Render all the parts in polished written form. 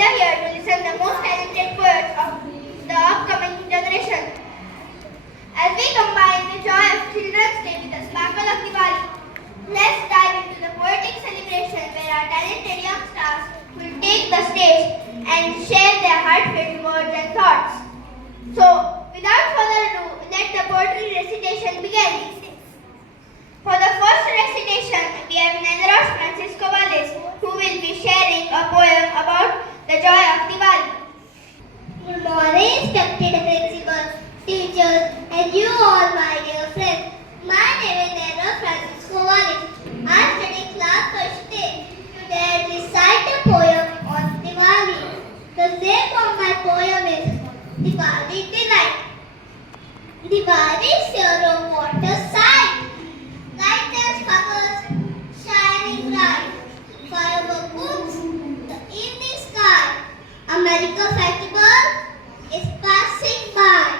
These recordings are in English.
gather here to listen the most talented poets of the upcoming generation. As we combine the joy of Children's Day with the sparkle of Diwali, let's dive into the poetic celebration where our talented young stars will take the stage and share their heartfelt words and thoughts. So, without further ado, let the poetry recitation begin. For the first recitation, we have Narration, who will be sharing a poem about the joy of Diwali. Good morning, respected principals, teachers, and you all, my dear friends. My name is Agnel. I study class first day. Today I recite a poem on Diwali. The name of my poem is Diwali Delight. Diwali is here on water side. Light and sparkles shining bright. Firework booms, the evening sky. America festival is passing by.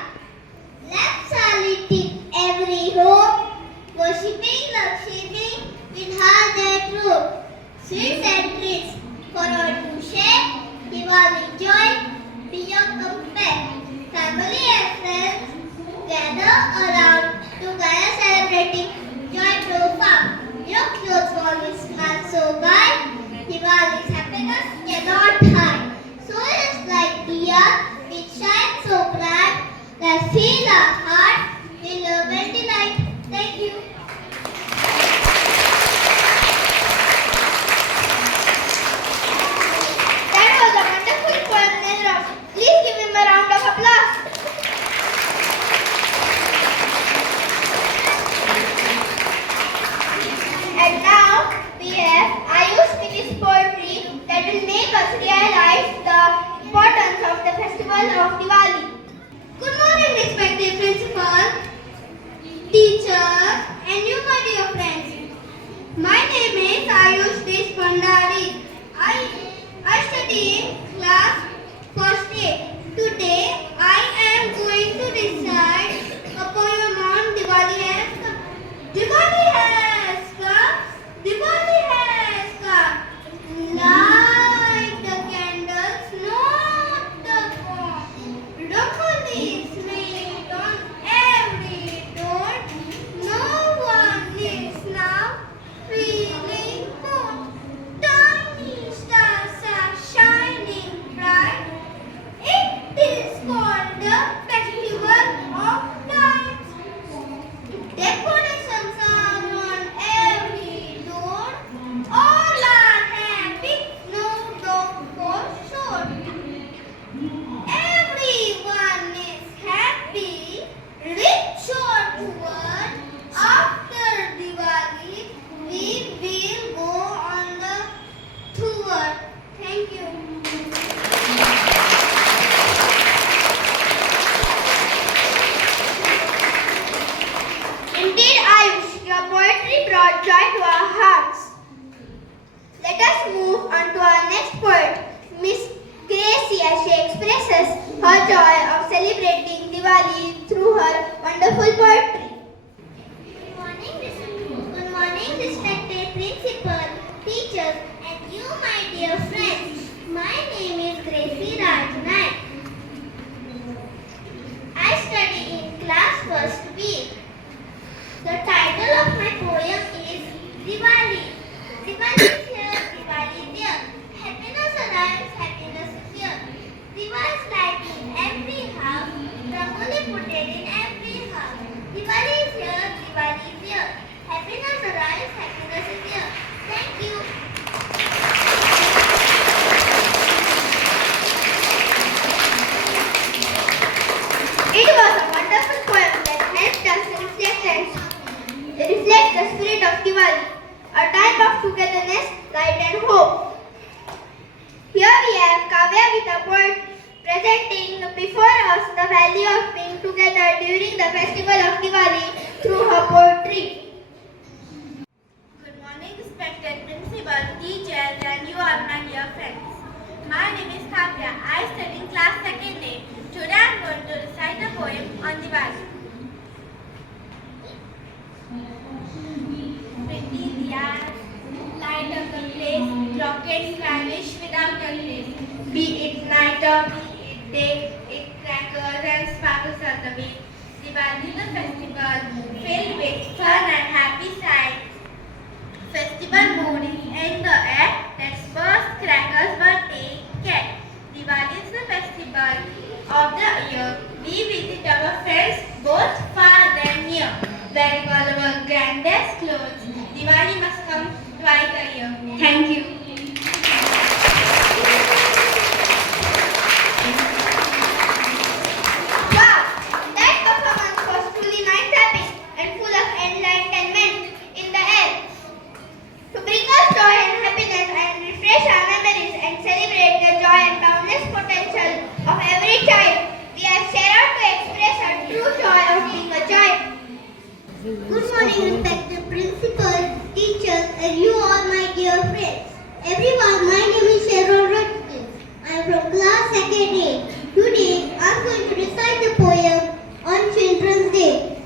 Lamps are lit in every home, worshipping Lakshmi with heart and truth. Sweets and treats for all to share. Diwali joy beyond compare. Family and friends gather around together celebrating joy profound. Your clothes always smile so bright. Diwali's happiness cannot hide. So is like diya, which shines so bright. Let's fill our heart with love and delight. Thank you. That was a wonderful poem, Narration. Please give him a round of applause. And now we have Ayush with his poetry that will make us realize the importance of the festival of Diwali. Good morning, respected principal, teachers, and you, my dear friends. My name is Ayush Deshpandari. I study in class first day. Today, I am going to recite a poem on Diwali has come. Diwali has come. Diwali has come. Light the candles, not the bomb. Rangoli is made on every door. No one is now feeling cold. Tiny stars are shining bright. It is called the Festival of Lights. Decorations are on every door. All are happy, no dog for sure. Everyone is happy, rich or poor. After Diwali, we will go on the tour. Thank you. Indeed, Ayush, your poetry brought joy to our hearts. Let us move on to our next poet, Miss Gracie, as she expresses her joy of celebrating Diwali through her wonderful poetry. Good morning, respected principal, teachers, and you, my dear friends. My name is Gracie Rajnaik. I study in class first week. The title of my poem is Diwali. Diwali is here, Diwali is there. Happiness arrives, happiness is here. Diwali's light in every house, Rangoli put it in every house. Diwali is here, Diwali is here. Happiness arrives, happiness is here. Thank you. It was a wonderful poem that helped us reflect the spirit of Diwali, a time of togetherness, light and hope. Here we have Kavya with a poet presenting before us the value of being together during the festival of Diwali through her poetry. Good morning, respected principal, teachers, and you all, my dear friends. My name is Kavya. I study in class second day. Today I am going to recite a poem on Diwali. Pretty diyas light up the place. Rockets vanish without a trace. Be it night or be it day, it crackers and sparkles on the way. Diwali is a festival filled with fun and happy sights. Festival mood is in the air. Let's burst crackers but take care. Diwali is the festival of the year. We visit our friends both far and near. Wearing all our grandest clothes. Diwali must come twice a year. Thank you. Wow! That performance was truly mind-tapping and full of enlightenment in the air. To bring us joy and happiness and refresh our memories and celebrate the joy and boundless potential of every child, we have set out to express our true joy of being a child. Good morning, respected principal, teachers, and you all, my dear friends. Everyone, my name is Sharon Rutkin. I am from class 2nd A. Today, I am going to recite the poem on Children's Day.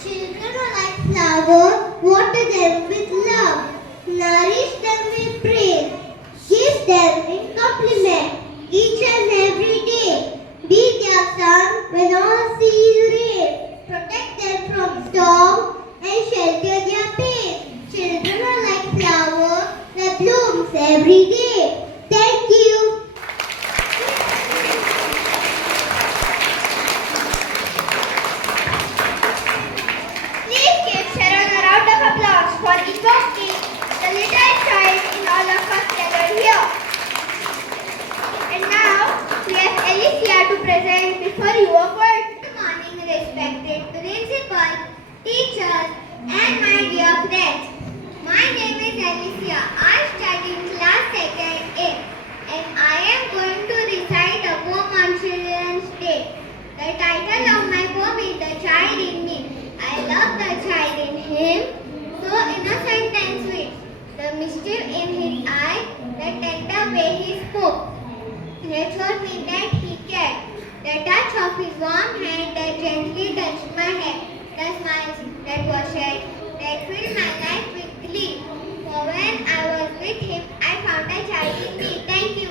Children are like flowers, water them with love, nourish them with praise, give them in compliment each and every day. Be their sun when all seas rain. Protect them from storm and shelter their pain. Children are like flowers that blooms every day. Thank you. Please give Sharon a round of applause for evoking the little child in all of us gathered here. And now, we have Alicia to present before you a word. Good morning, respected principal, teachers, and my dear friends. My name is Alicia. I study in class 2nd A, and I am going to recite a poem on Children's Day. The title of my poem is The Child in Me. I love the child in him, so innocent and sweet. The mischief in his eye, the tender way he spoke. He told me that he cared. The touch of his warm hand that gently touched my head. The smiles that were shared, that filled my life with glee. For when I was with him, I found a child in me. Thank you.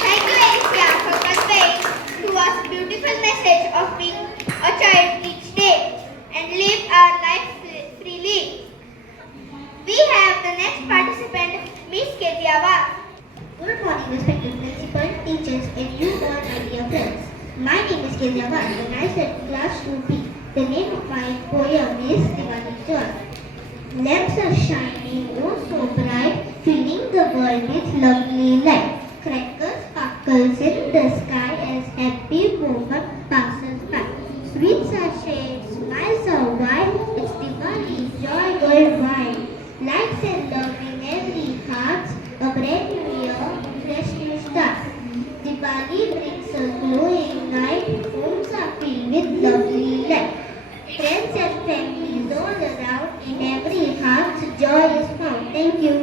Thank you, Alicia, for conveying to us a beautiful message of being a child each day and live our lives freely. We have the next participant, Miss Keziawa. Good morning, respected principal, teachers, and you all, my dear friends. My name is Keziawa, and I study class 2B. The name of my poem is Diwali Joy. Lamps are shining, oh so bright, filling the world with lovely light. Crackers sparkles in the sky as happy moment passes by. Sweets are shared, smiles are wide, it's Diwali, joy worldwide. Lights and love in every heart, a brand new year, fresh new start. Diwali brings a glowing light, homes are filled with lovely light. Friends and families all around, in every heart, joy is found. Thank you.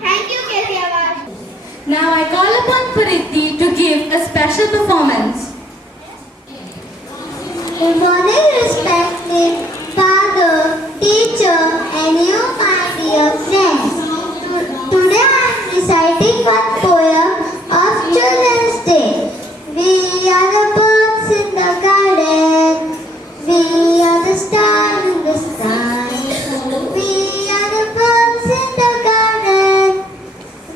Thank you, Keziawa. Now I call upon Pariti to give a special performance. Good morning, respected father, teacher, and you, my dear friends. Today I am reciting one poem of Children's Day. We are the birds in the garden. We are the stars in the sky. We are the birds in the garden.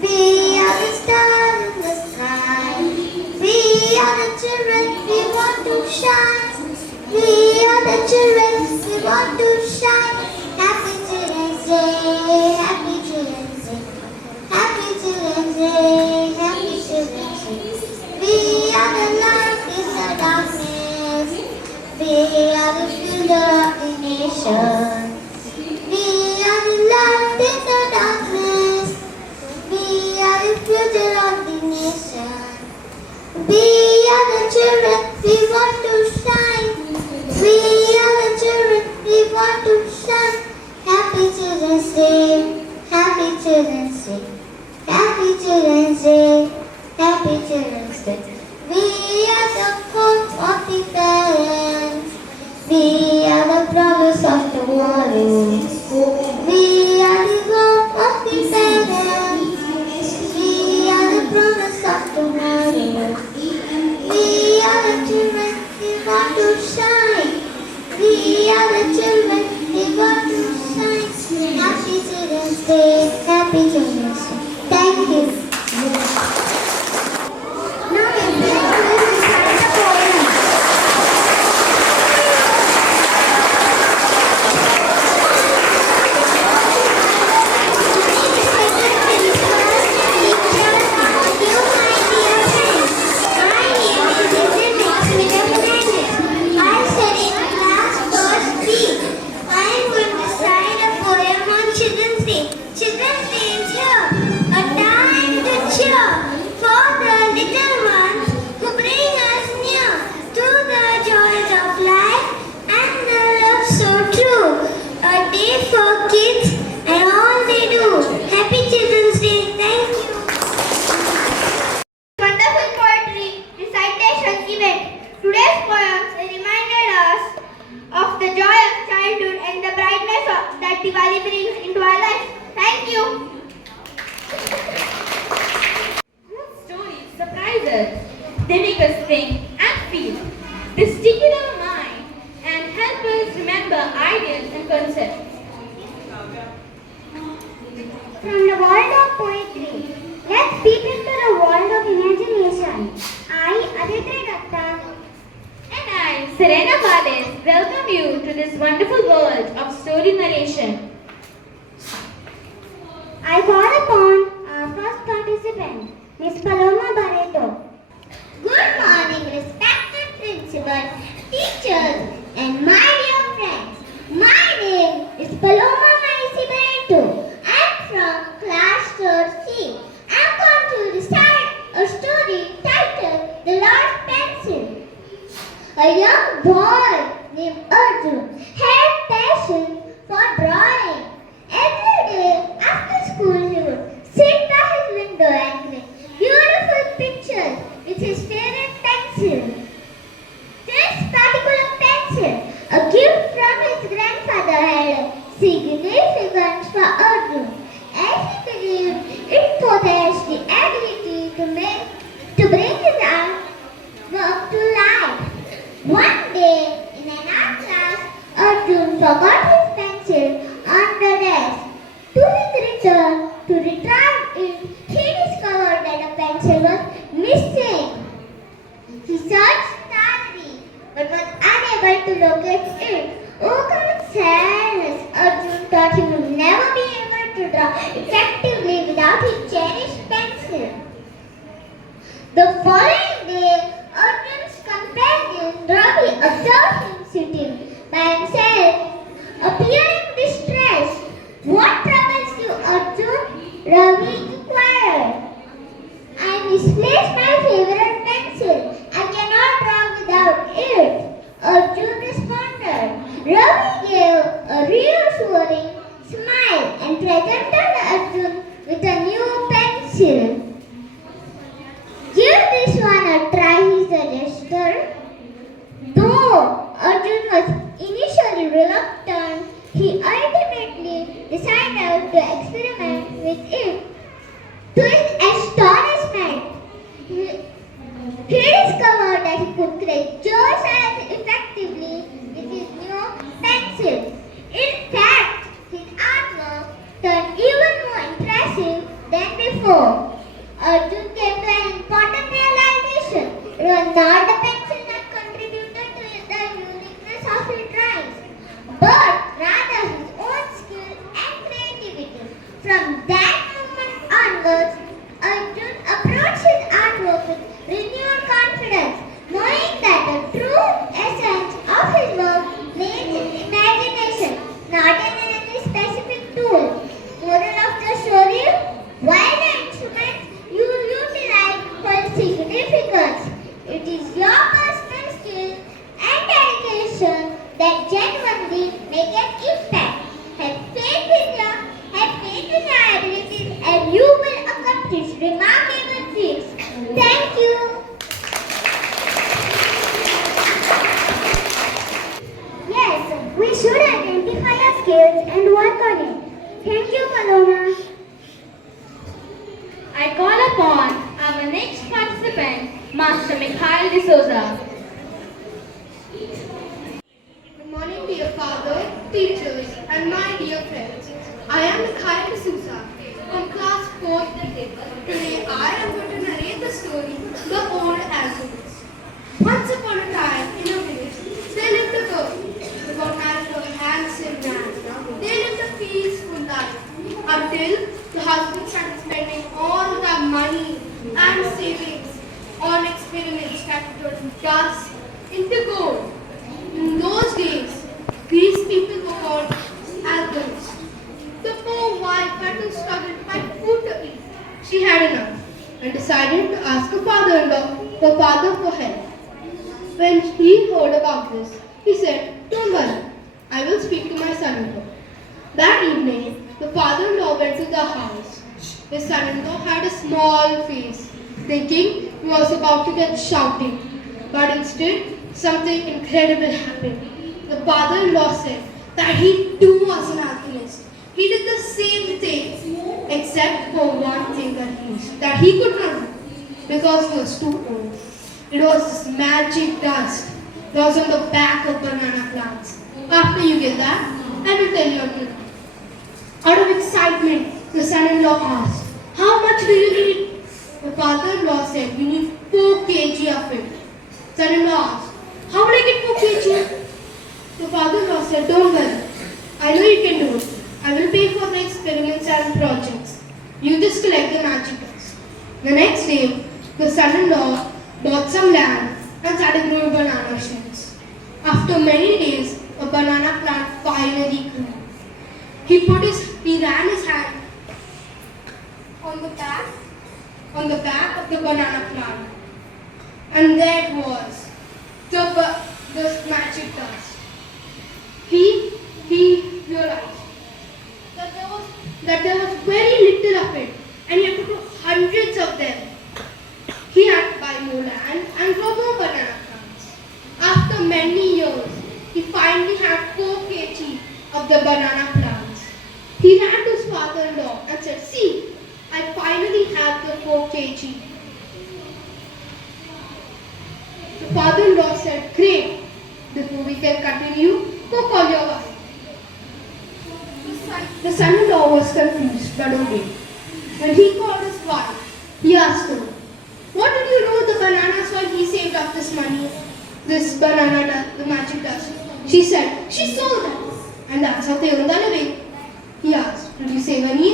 We are the stars in the sky. We are the children, we want to shine. We are the children, we want to shine. Happy Children's Day, Happy Children's Day. Happy Children's Day, Happy Children's Day. We are the light in the darkness. We are the future of the nation. We are the light in the darkness. We are the future of the nation. We are the children, we want to shine. We are the children, we want to shine. Happy Children's Day, Happy Children's Day, Happy Children's Day, Happy Children's Day. We are the hope of the parents. We are the promise of tomorrow. We are the hope of the parents. We are the promise of tomorrow. We are the children we want to shine. We are the children we want to shine. Happy Children's Day. Happy Children's Day. Thank you. Now everyone will recite the poem. Children's Day is here, a time to cheer for the little ones who bring us near to the joys of life and the love so true. A day for kids and all they do. Happy Children's Day. Thank you. Wonderful poetry recitation event. Today's poems reminded us of the joy of childhood and the brightness that Diwali brings into our lives. Thank you. Good stories surprise us. They make us think and feel. They stick in our mind and help us remember ideas and concepts. From the world of poetry, let's peep into the world of imagination. I, Aditya Datta, And I, Serena Vales, welcome you to this wonderful world of story narration. I call upon our first participant, Miss Paloma Barreto. Good morning, respected principal, teachers, and my dear friends. My name is Paloma Barreto. I'm from class 3rd C. I'm going to recite a story titled The Lost Pencil. A young boy named Arjun had passion for drawing. Every day after school he would sit by his window and make beautiful pictures with his favorite pencil. This particular pencil, a gift from his grandfather, had a significance for Arjun, as he believed it possessed the ability to bring his art work to life. One day in an art class, Arjun forgot his pencil on the desk. To his return to retrieve it, he discovered that the pencil was missing. He searched thoroughly but was unable to locate it. Overcome with sadness, Arjun thought he would never be able to draw effectively without his cherished pencil. The following day, Arjun's companion Ravi observed him sitting by himself, appearing distressed. What troubles you, Arjun? Ravi inquired. I misplaced my favorite pencil. I cannot draw without it. Arjun responded. Ravi gave a reassuring smile and presented Arjun with a new pencil. Give this one a try, he suggested. Though Arjun was initially reluctant, he ultimately decided to experiment with it. To his astonishment, he discovered that he could create just as effectively with his new pencil. In fact, his artwork turned even more impressive than before. Arjun came to an important realization. It was not the pencil that contributed to the uniqueness of his drawings, but rather his own skill and creativity. From that moment onwards, Arjun approached his artwork with renewed confidence, knowing that the true essence of his work lay in his imagination, not in any specific tool. Moral of the story: while the instruments you utilize for significance, it is your I call upon our next participant, Master Mikhail D'Souza. Good morning, dear father, teachers, and my dear friends. I am Mikhail D'Souza from class 4th. Today I am going to narrate the story, The Old Alchemist. Once upon a time, in a village, there lived a girl. The girl had a handsome man. They lived a peaceful life until the husband started spending all the money and savings on experiments that turned dust into gold. In those days, these people were called alchemists. The poor wife had to struggle to find food to eat. She had enough and decided to ask her father for help. When he heard about this, he said, "Don't worry, I will speak to my son-in-law." That evening, the father-in-law went to the house. His son-in-law had a small face, thinking he was about to get shouting. But instead, something incredible happened. The father-in-law said that he too was an alchemist. He did the same thing, except for one thing that he could not do, because he was too old. It was this magic dust that was on the back of banana plants. After you get that, I will tell you a trick. Out of excitement, the son-in-law asked, "How much do you need?" The father-in-law said, "You need 4 kg of it." Son-in-law asked, "How will I get 4 kg? The father-in-law said, "Don't worry. I know you can do it. I will pay for the experiments and projects. You just collect the magic dust." The next day, the son-in-law bought some land and started growing banana trees. After many days, a banana plant finally grew. He ran his hand on the back of the banana plant, and there it was, the magic dust. He realized that there was very little of it, and he had to grow hundreds of them. He had to buy more land and grow more banana plants. After many years, he finally had 4 kg of the banana plants. He ran to his father-in-law and said, "See, I finally have the 4 kg. The father-in-law said, "Great. Before we can continue, go call your wife." The son-in-law was confused but obeyed. When he called his wife, he asked her, "What did you do with the bananas while he saved up this money, this banana dust, the magic dust?" She said, "She sold them, and that's how they earned their living." He asked, "Did you save any?"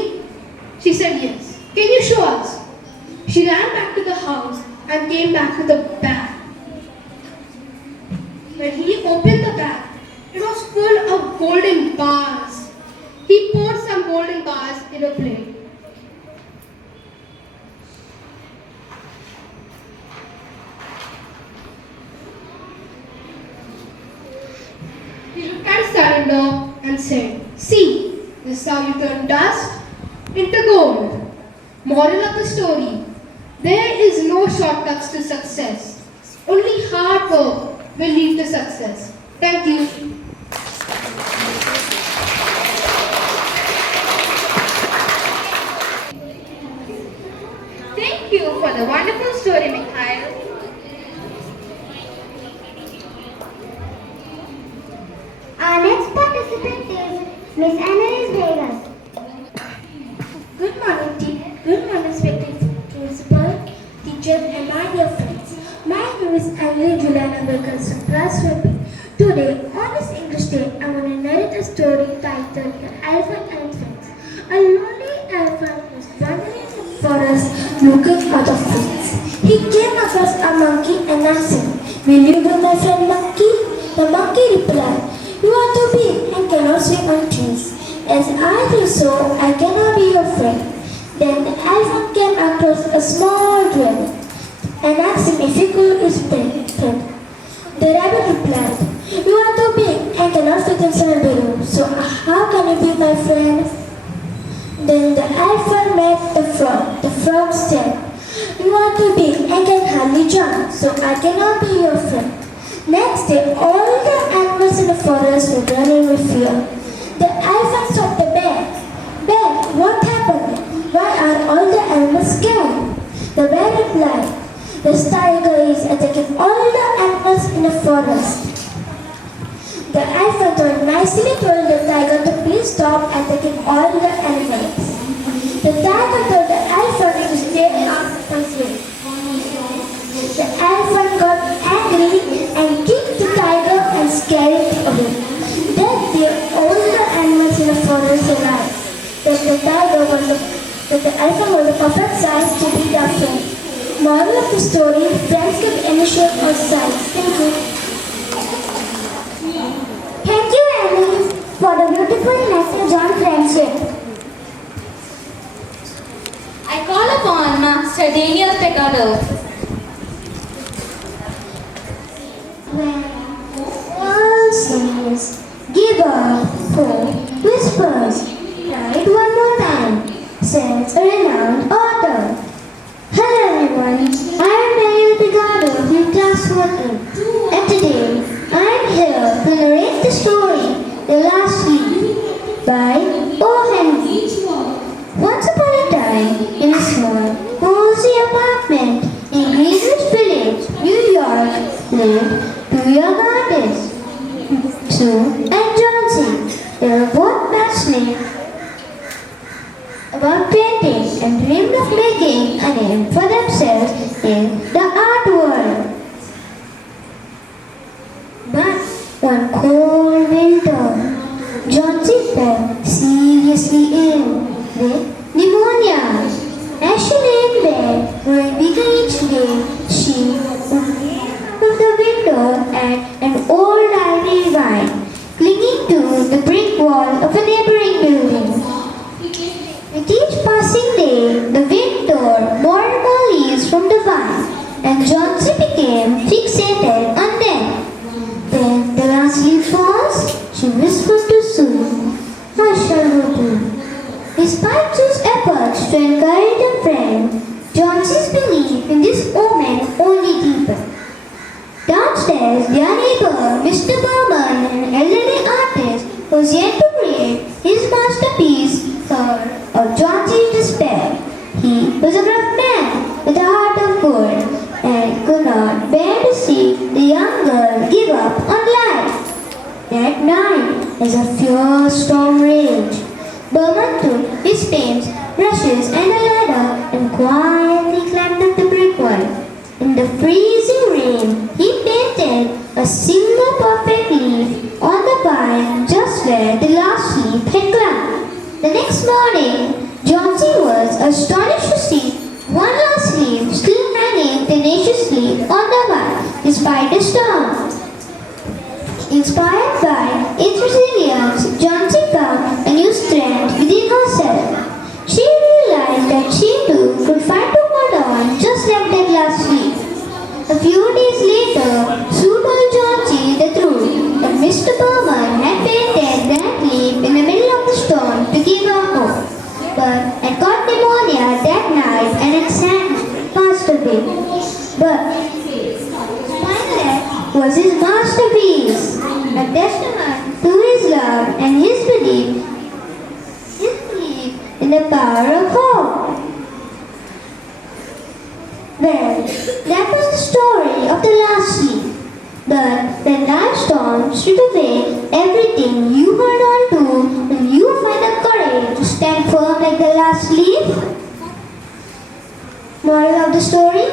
She said, "Yes. Can you show us?" She ran back to the house and came back with a bag. When he opened the bag, it was full of golden bars. He poured some golden bars in a plate. He looked at his son-in-law and said, "See, this is how you turn dust into gold." Moral of the story: there is no shortcuts to success. Only hard work will lead to success. Thank you. Thank you for the wonderful story, Mikhail. Our next participant is Miss Annalise Vegas. Good morning, respected principal, teachers, and my dear friends. My name is Agnel Juliana Vegas from class 20. Today, on this English Day, I want to narrate a story titled The Elephant and Friends. A lonely elephant was wandering in the forest looking out of trees. He came across a monkey and asked him, "Will you be my friend, monkey?" The monkey replied, "You are too big and cannot swing on trees. As I do so, I cannot be your friend." Then the elephant came across a small dwelling and asked him if he could his friend. The rabbit replied, "You are too big and cannot fit inside a bedroom, so how can you be my friend?" Then the elephant met the frog. The frog said, "You are too big and can hardly jump, so I cannot be your friend." Next day, all the animals in the forest were running with fear. The elephant stopped the bear. "Bear, what happened? Why are all the animals scared?" the varied life. This tiger is attacking all the animals in the forest. The elephant nicely told the tiger to please stop attacking all the animals. The tiger told the elephant to stay out of his way. The elephant got angry and kicked the tiger and scared it away. Then all the animals in the forest realized that the elephant was the perfect size to be their friend. Moral of the story: friends can initiate or size. Thank you. Thank you, Annie, for the beautiful message on friendship. I call upon Master Daniel Pecado. When all says, give up, hope whispers, write one more time, says a renowned author. Hello everyone, I am Daniel Pecado from Class 14, and today I am here to narrate the story, The Last Leaf, by O. Henry. Once upon a time, in a small, cozy apartment in Greenwich Village, New York, lived two young artists, Sue and Johnson. They were both passionate about painting and dreamed of making a name for themselves in the art world. But one cold winter, Johnson fell seriously ill with pneumonia. As she lay in bed, growing weaker each day, she would lean out of the window at an old ivy vine clinging to the brick wall of a neighboring building. With each passing day, the wind tore more and more leaves from the vine, and Johnson became fixated on them. When the last leaf falls, she whispered to Sue, "I shall go too." Despite Sue's efforts to encourage a friend, Johnson's belief in this omen only deepened. Downstairs, their neighbor, Mr. Berman, an elderly artist, was yet to create his masterpiece, heard of Johnson's despair. He was a gruff man with a heart of gold and could not bear to see the young girl give up on life. That night, as a fierce storm raged, Berman took his paints, brushes, and a ladder and quietly climbed up the brick wall. In the freezing rain, he painted a single perfect leaf on the vine just where the last leaf had clung. The next morning, Johnson was astonished to see one last leaf still hanging tenaciously on the vine despite the storm. Inspired by its resilience, Johnson found a new strength within herself. She realized that she too could find to hold on just like that last leaf. A few days later, Sue told Johnson the truth that Mr. Berman had painted that leaf in the middle of the storm to give her hope, but had caught pneumonia that night and had passed away. But that was his masterpiece, a testament to his love and his belief in the power of hope. Well, that was the story of the last leaf. But when life storm stripped away everything you held on to, will you find the courage to stand firm like the last leaf? Moral of the story: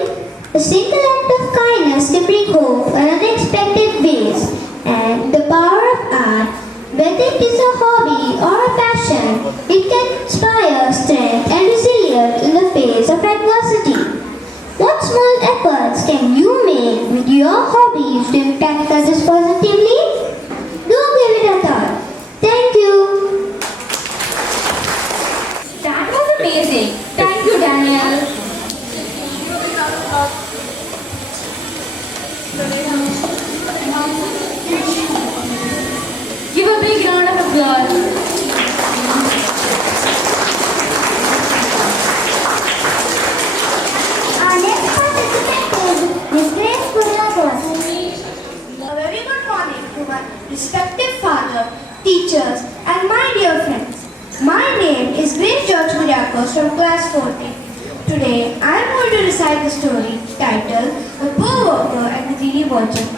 a single act of kindness can bring hope in unexpected ways, and the power of art, whether it is a hobby or a passion, it can inspire strength and resilience in the face of adversity. What small efforts can you make with your hobbies to impact others positively? Do give it a thought. Thank you. That was amazing. Thank you, Daniel. Give a big round of applause. Our next participant is Miss Pilar-Goa. A very good morning. recite the story titled The Poor Worker and the Greedy Merchant.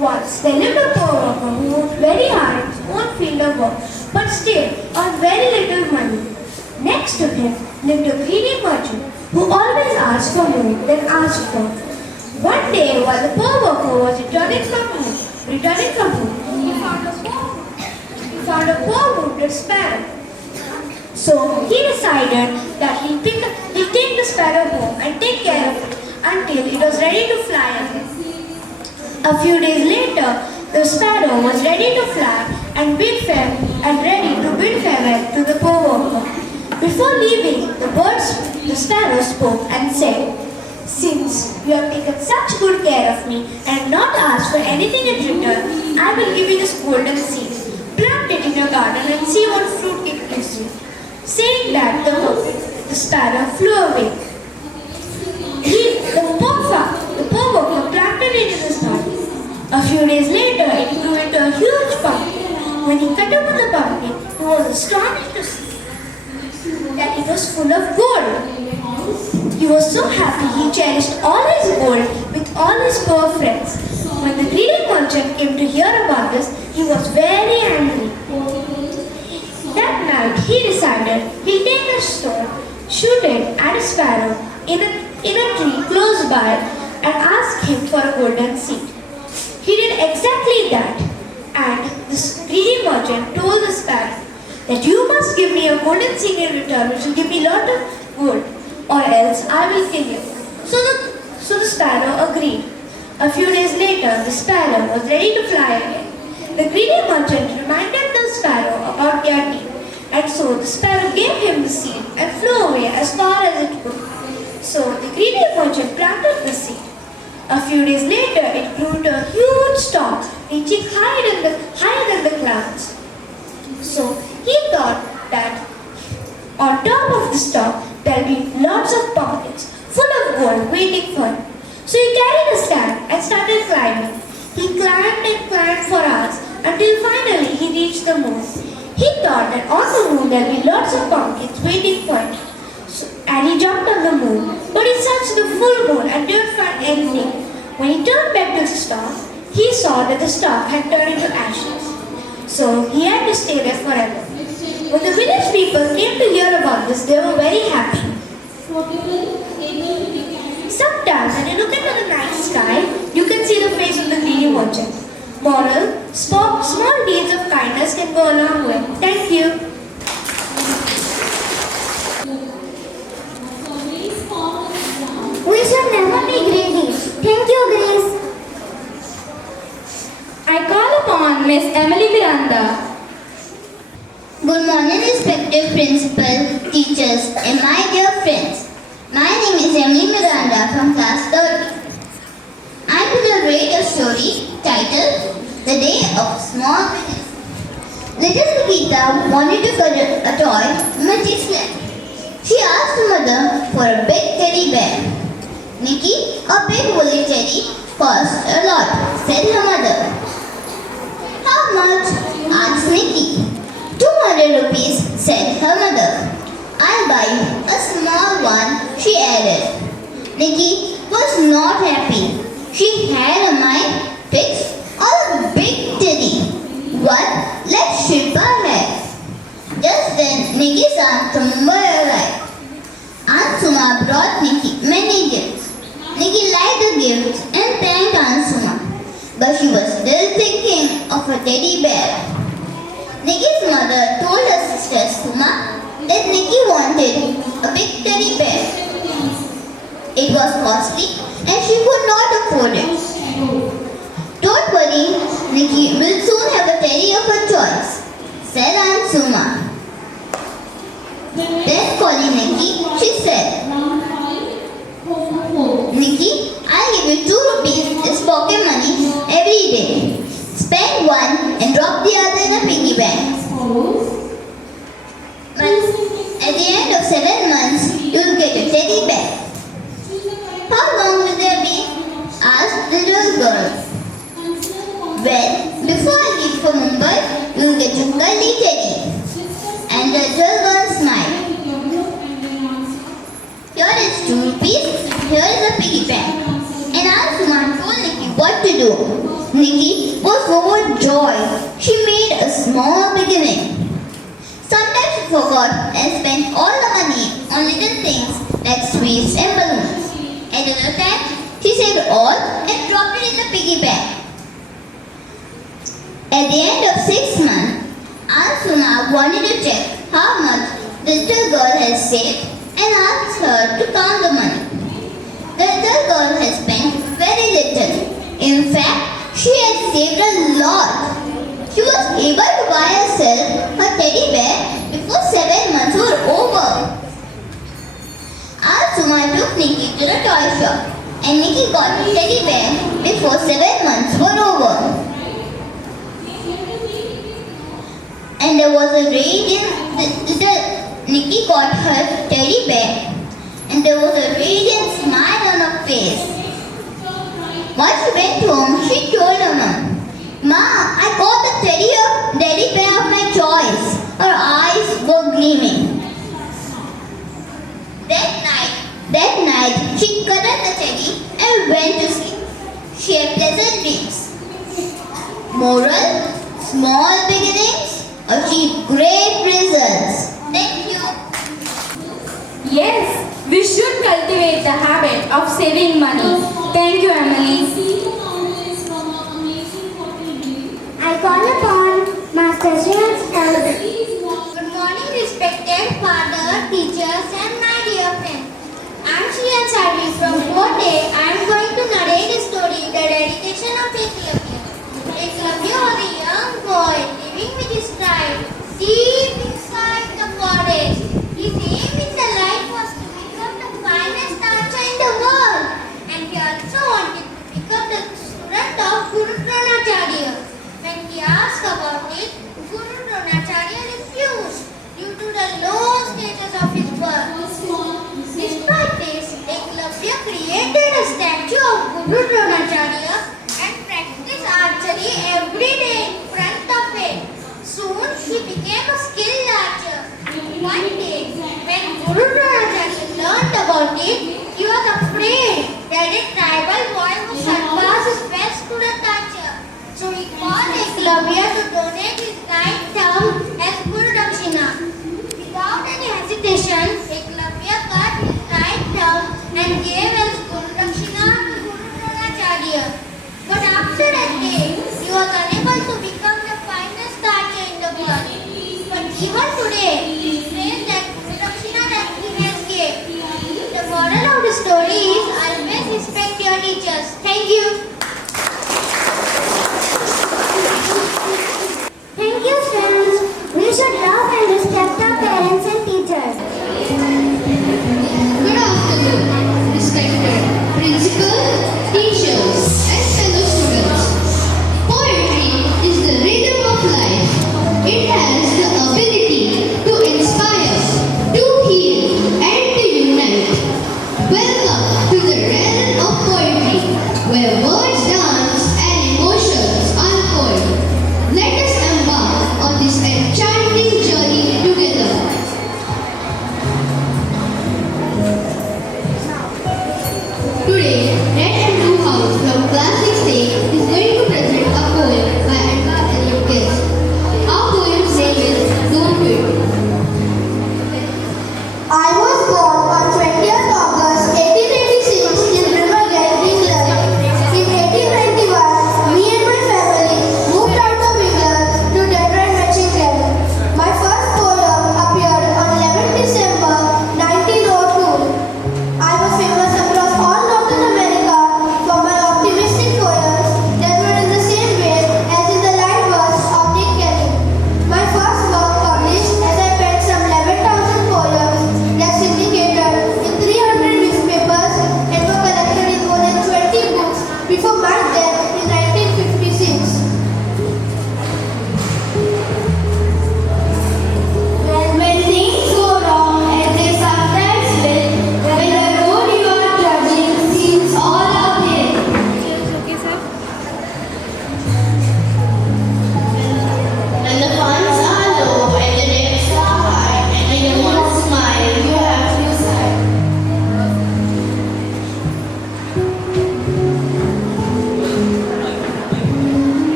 Once there lived a poor worker who worked very hard in his own field of work but still earned very little money. Next to him lived a greedy merchant who always asked for more than asked for. One day while the poor worker was returning from home, he found a poor wounded sparrow. So he decided that he'd take the sparrow home and take care of it until it was ready to fly again. A few days later, the sparrow was ready to fly and ready to bid farewell to the poor worker. Before leaving, the sparrow spoke and said, "Since you have taken such good care of me and not asked for anything in return, I will give you this golden seed. Plant it in your garden and see what fruit it gives you." Saying that, the sparrow flew away. The poor worker planted it in his garden. A few days later, it grew into a huge pumpkin. When he cut open the pumpkin, he was astonished to see that it was full of gold. He was so happy he cherished all his gold with all his poor friends. When the greedy merchant came to hear about this, he was very angry. That night, he decided he'll take a stone, shoot it at a sparrow in a tree close by, and ask him for a golden seed. He did exactly that, and the greedy merchant told the sparrow that you must give me a golden seed in return, which will give me a lot of gold, or else I will kill you. So the sparrow agreed. A few days later, the sparrow was ready to fly again. The greedy merchant reminded the sparrow about their deal, and so the sparrow gave him the seed and flew away as far as it could. So the greedy merchant planted the seed. A few days later, it grew to a huge stalk, reaching higher than the clouds. So he thought that on top of the stalk there will be lots of pumpkins full of gold waiting for him. So he carried a staff and started climbing. He climbed and climbed for hours until finally he reached the moon. He thought that on the moon there will be lots of pumpkins waiting for him. And he jumped on the moon, but he searched the full moon and didn't find anything. When he turned back to the stalk, he saw that the stalk had turned into ashes. So he had to stay there forever. When the village people came to hear about this, they were very happy. Sometimes when you look into the night sky, you can see the face of the greedy merchant. Moral: small deeds of kindness can go a long way. Thank you. We should never be greedy. Thank you, Grace. I call upon Miss Emily Miranda. Good morning, respected principal, teachers, and my dear friends. My name is Emily Miranda from class 30. I will narrate a story titled The Day of Small Beginnings. Little Nikita wanted to get a toy magic sled. She asked her mother for a big teddy bear. Nikki, a big woolly teddy cost a lot, said her mother. How much? Asked Nikki. 200 rupees, said her mother. I'll buy you a small one, she added. Nikki was not happy. She had a mind fixed on a big teddy. What? Let's ship her head. Just then, Nikki's aunt from Mumbai arrived. Aunt Suma brought Nikki many gifts. Nikki liked the gifts and thanked Aunt Suma. But she was still thinking of a teddy bear. Nikki's mother told her sister Suma that Nikki wanted a big teddy bear. It was costly and she could not afford it. Don't worry, Nikki will soon have a teddy of her choice, said Aunt Suma. Then calling Nikki, she said, Nikki, I'll give you 2 rupees as pocket money every day. Spend one and drop the other in a piggy bank. But at the end of 7 months, you'll get a teddy bear. How long will there be? Asked the little girl. Well, before I leave for Mumbai, you'll get your curly teddy. And the little girl smiled. Here is 2 rupees. here is a piggy bank. And Asuma told Nikki what to do. Nikki was overjoyed. She made a small beginning. Sometimes she forgot and spent all the money on little things like sweets and balloons. At another time, she saved all and dropped it in the piggy bank. At the end of 6 months, Asuma wanted to check how much the little girl had saved and asked her to count the money. The little girl had spent very little. In fact, she had saved a lot. She was able to buy herself a teddy bear before 7 months were over. Asuma took Nikki to the toy shop and Nikki got a teddy bear before 7 months were over. And there was a Nikki got her teddy bear and there was a radiant smile on her face. Once she went home, she told her mom, "Ma, I got the teddy bear of my choice." Her eyes were gleaming. That night, she cuddled the teddy and went to sleep. She had pleasant dreams. Moral: small beginnings achieve great results. Thank you. Yes, we should cultivate the habit of saving money. Thank you, Emily. I call upon Master Srihan's elder. Good morning, respected father, teachers, and my dear friends. I am Shriyan Sadri from 4th day. I am going to narrate a story, the dedication of Eklavya. Eklavya was a young boy living with his tribe deep inside the forest. His aim in the life was to become the finest archer in the world, and he also wanted to become the student of Guru Dronacharya. When he asked about it, Guru Dronacharya refused due to the low status of his birth. Despite this, Eklavya created a statue of Guru Dronacharya and practiced archery every day in front of it. Soon, he became a skilled archer. One day, when Guru Dronacharya learned about it, he was afraid that a tribal boy would surpass his best student archer. So he called Eklavya to donate his right thumb as Guru Dakshina. Without any hesitation, Eklavya cut his right thumb and gave as Guru Dakshina to Guru Dronacharya. But after that day, he was unable to become the finest archer in the world. But even today, he prays that Guru Dakshina that he has gave. The moral of the story is always respect your teachers. Thank you. Thank you, friends. We should love and respect our parents and teachers. Good afternoon, respected principal, teachers, and fellow students. Poetry is the rhythm of life. It has the ability to inspire, to heal, and to unite. Welcome to the realm of poetry, where words dance and emotions unfold. Let us embark on this enchanting journey together. Today, Red and Blue House from Class 6A is going to present a poem by Agnel. Our poem's name is Don't Quit. I was born on 20th August 1886 in Rivergate, England. In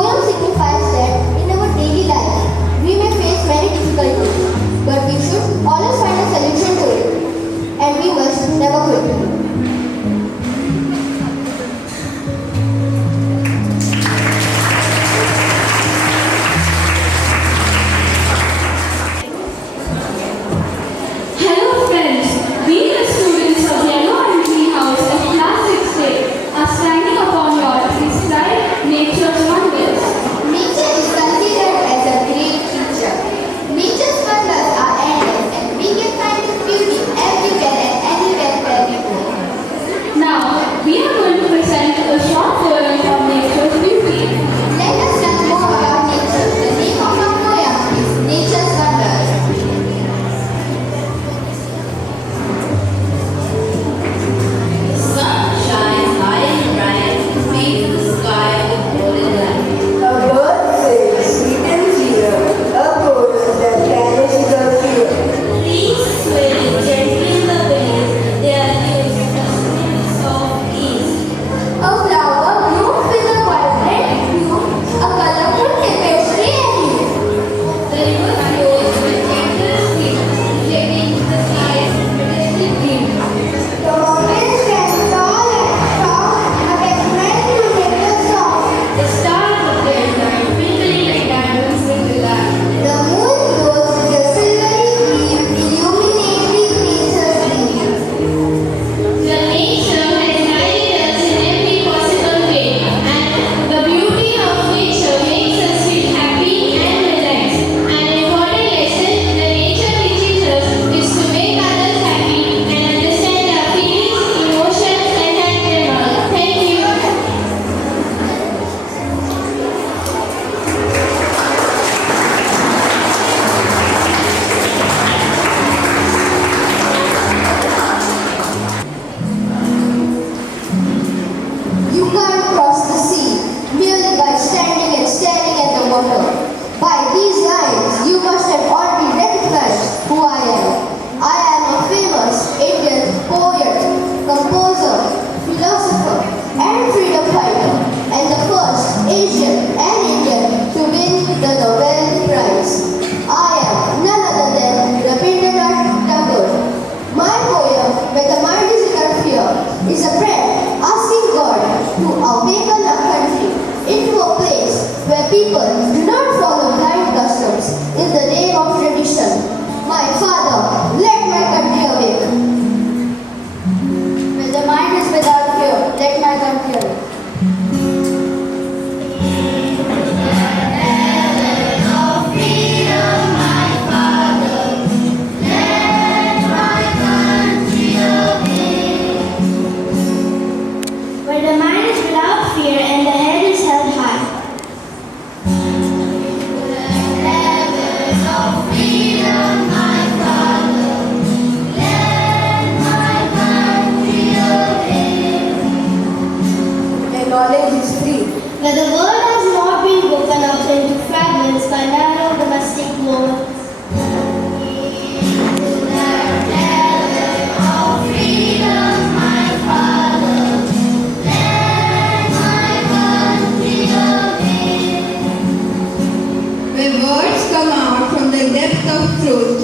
poem signifies that in our daily life, we may face many difficulties, but we should always find a solution to it, and we must never quit. Hello friends, we the students of Yellow and Green House of Class 6A are standing upon your describe nature's wonders. Nature is considered as a great teacher. Nature's wonders are endless, and we can find its beauty everywhere and anywhere where we go. Now, we are going to present a short poem of nature's beauty. Let us learn more about nature. The name of our poem is Nature's Wonders. Sun shines high and bright, paints the sky with golden light. A bird sings sweet and clear, a chorus that carries the fear. Trees sway gently in the breeze, their leaves rustling soft ease. A flower blooms with a vibrant hue, a colorful tapestry and hue. The river flows with gentle stream, reflecting the sky's majestic green. The mountains stand tall and strong, a testament to nature's song. The stars of their night twinkling like diamonds in the light. The moon glows with a silvery gleam, illuminating nature's dream. The nature has guided us in every possible way, and the beauty of nature makes us feel happy and relaxed. An important lesson the nature teaches us is to make others happy and understand their feelings, emotions, and help them out. Thank you. You can't cross the sea merely by standing and staring at the water. By these lines, you must have already recognized who I am. I am a famous Indian poet, composer, philosopher, and freedom fighter, and the first Asian and Indian to win the Nobel Prize. I am none other than Rabindranath Tagore. My poem, When the Mind is Without Fear, is a prayer asking God to awaken our country into a place where people do not follow blind customs in the name of tradition. My Father, let my country awake. When the mind is without fear, let my country awake. Where the mind is without fear and the head is held high. And knowledge is free. Where the world has not been broken up into fragments by narrow domestic walls. Where words come out from the depth of truth.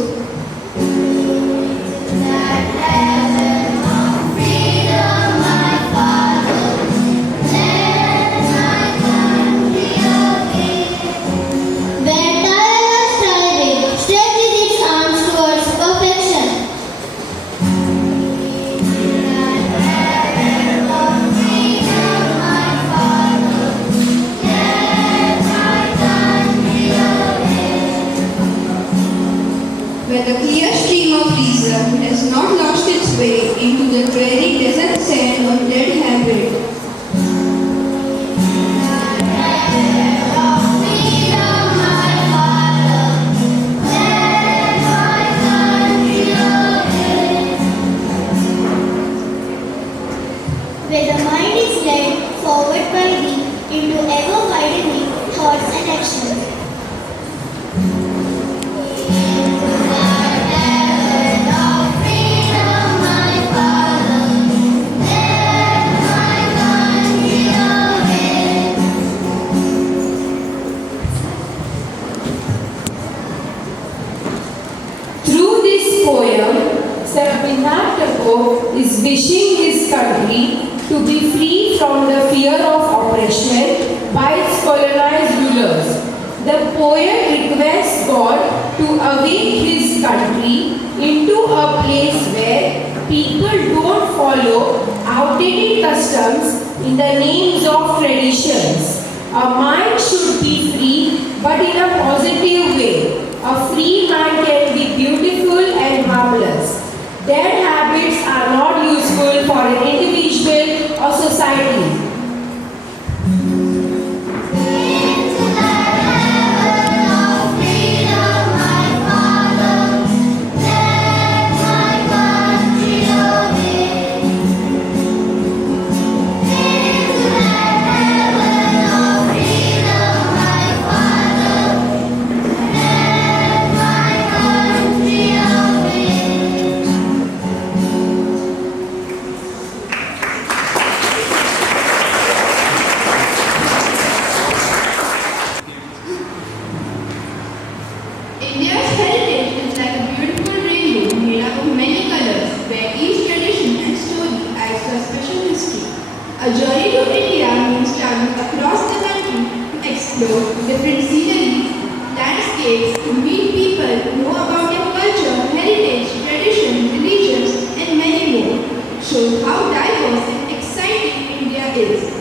wishing his country to be free from the fear of oppression by its colonized rulers. The poet requests God to awake his country into a place where people don't follow outdated customs in the names of traditions. A mind should be free, but in a positive way. A free mind can be beautiful and harmless. Bad habits are not useful for an individual or society. India's heritage is like a beautiful rainbow made up of many colors, where each tradition and story adds to a special history. A journey to India means traveling across the country to explore different sceneries, landscapes, to meet people, know about their culture, heritage, traditions, religions, and many more. Shows how diverse and exciting India is.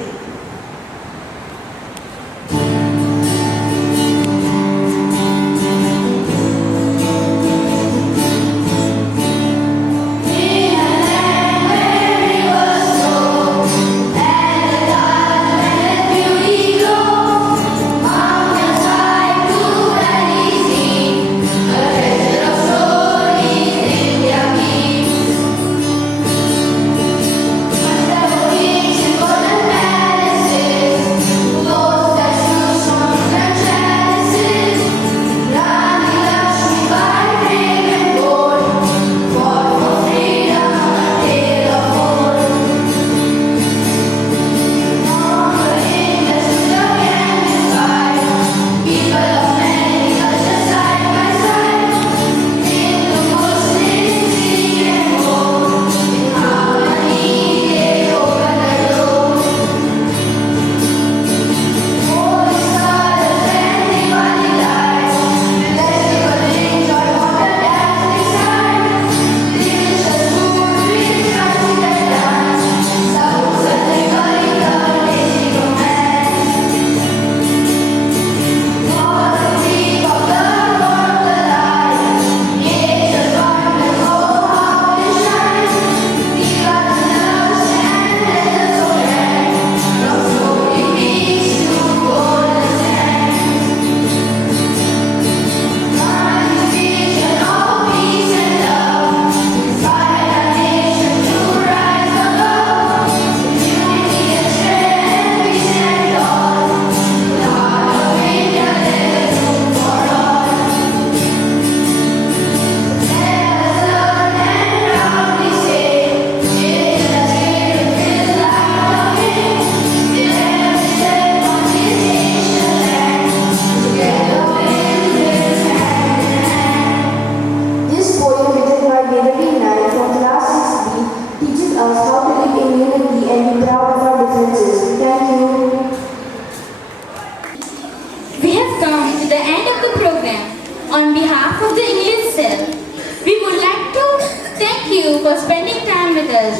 for spending time with us.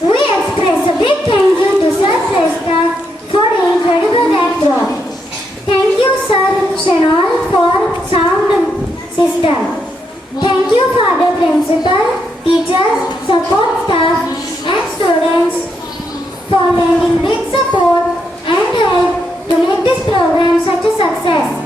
We express a big thank you to Sir Srestha for the incredible backdrop. Thank you Sir Chenol for sound system. Thank you Father Principal, teachers, support staff and students for lending big support and help to make this program such a success.